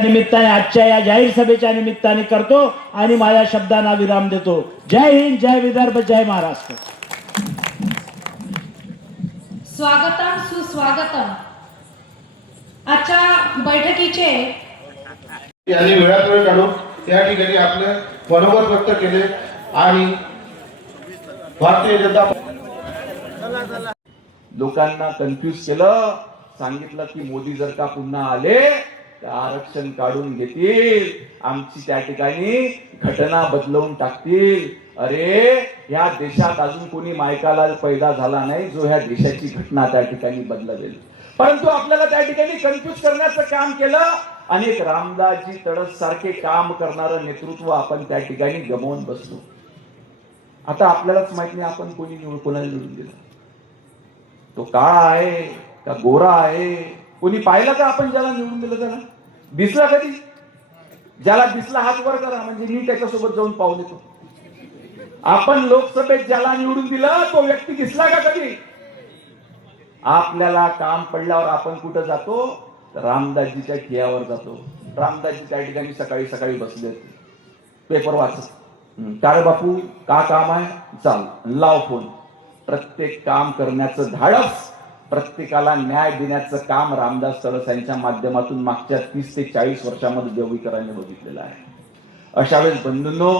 निमित्ताने आजच्या या जाहीर सभेच्या निमित्ताने करतो आणि माझ्या शब्दांना विराम देतो जय हिंद जय विदर्भ जय महाराष्ट्र स्वागतम सुस्वागतम आजच्या बैठकीचे यांनी वेळात वेळ काढून त्या ठिकाणी आपले मनोगत व्यक्त केले आणि भारतीय जनता लोकांना कन्फ्यूज केलं सांगितलं की मोदी जर का पुन्हा आले आरक्षण काढून घेतील आमची त्या ठिकाणी घटना बदलवून टाकतील अरे ह्या देशात अजून कोणी मायकाला पैदा झाला नाही जो ह्या देशाची घटना त्या ठिकाणी बदलवेल परंतु आपल्याला त्या ठिकाणी कन्फ्यूज करण्याचं काम केलं अनेक रामदासजी तडस सारखे काम करणारं नेतृत्व आपण त्या ठिकाणी गमावून बसलो आता आपल्यालाच माहिती नाही आपण कोणी कोणाला निवडून दिला तो काळा आहे का गोरा आहे कोणी पाहिला का आपण ज्याला निवडून दिलं त्याला दिसला कधी ज्याला दिसला हात वर करा म्हणजे मी त्याच्यासोबत जाऊन पाहून येतो आपण लोकसभेत ज्याला निवडून दिला तो व्यक्ती दिसला का कधी आपल्याला काम पडल्यावर आपण कुठं जातो रामदासजीच्या खियावर जातो रामदासजी त्या ठिकाणी सकाळी सकाळी बसले पेपर वाचत काय बापू का काम आहे चाल लाव फोन प्रत्येक काम करण्याचं धाडस प्रत्येकाला न्याय देण्याचं काम रामदास तळस यांच्या माध्यमातून मागच्या तीस ते चाळीस वर्षामध्ये देवळीकरांनी बघितलेलं आहे अशा वेळेस बंधूंनो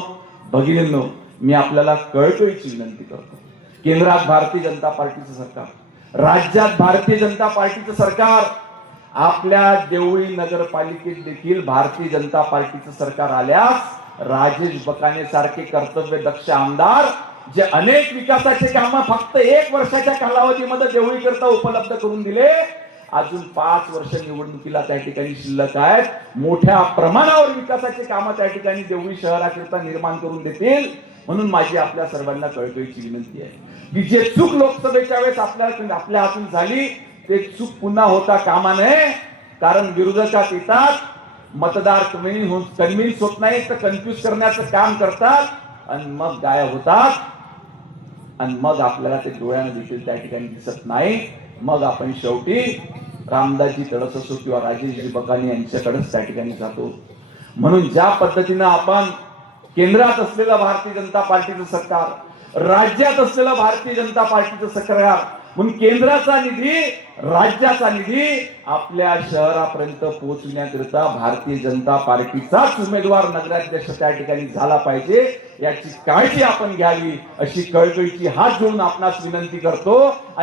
भगिनींनो मी आपल्याला कळकळीची विनंती करतो केंद्रात भारतीय जनता पार्टीचं सरकार राज्यात भारतीय जनता पार्टीचं सरकार आपल्या देवळी नगरपालिकेत देखील भारतीय जनता पार्टीचं सरकार आल्यास राजेश बकाने सारखे कर्तव्य दक्ष आमदार जे अनेक विकासाचे काम फक्त एक वर्षाच्या कालावधीमध्ये देवळी करता उपलब्ध करून दिले अजून पाच वर्ष निवडणुकीला त्या ठिकाणी शिल्लक आहेत मोठ्या प्रमाणावर विकासाचे कामं त्या ठिकाणी देवळी शहराकरिता निर्माण करून देतील म्हणून माझी आपल्या सर्वांना कळकळीची विनंती आहे की जे चूक लोकसभेच्या वेळेस आपल्या आपल्या हातून झाली ते चूक पुन्हा होता कामा नये कारण विरोधकात येतात मतदार कन्व्हिन्स होत नाही तर कन्फ्युज करण्याचं काम करतात आणि मग गायब होतात आणि मग आपल्याला ते डोळ्यानं दिसेल त्या ठिकाणी दिसत नाही मग आपण शेवटी रामदासजी कडस असो किंवा राजेशजी बकानी यांच्याकडेच त्या ठिकाणी जातो म्हणून ज्या पद्धतीनं आपण केंद्रात असलेलं भारतीय जनता पार्टीचं सरकार राज्यात असलेलं भारतीय जनता पार्टीचं सक्रिया म्हणून केंद्राचा निधी राज्याचा निधी आपल्या शहरापर्यंत पोहोचण्याकरिता भारतीय जनता पार्टीचाच उमेदवार नगराध्यक्ष त्या ठिकाणी झाला पाहिजे याची काळजी आपण घ्यावी अशी कळकळीची हात घेऊन आपणास विनंती करतो आणि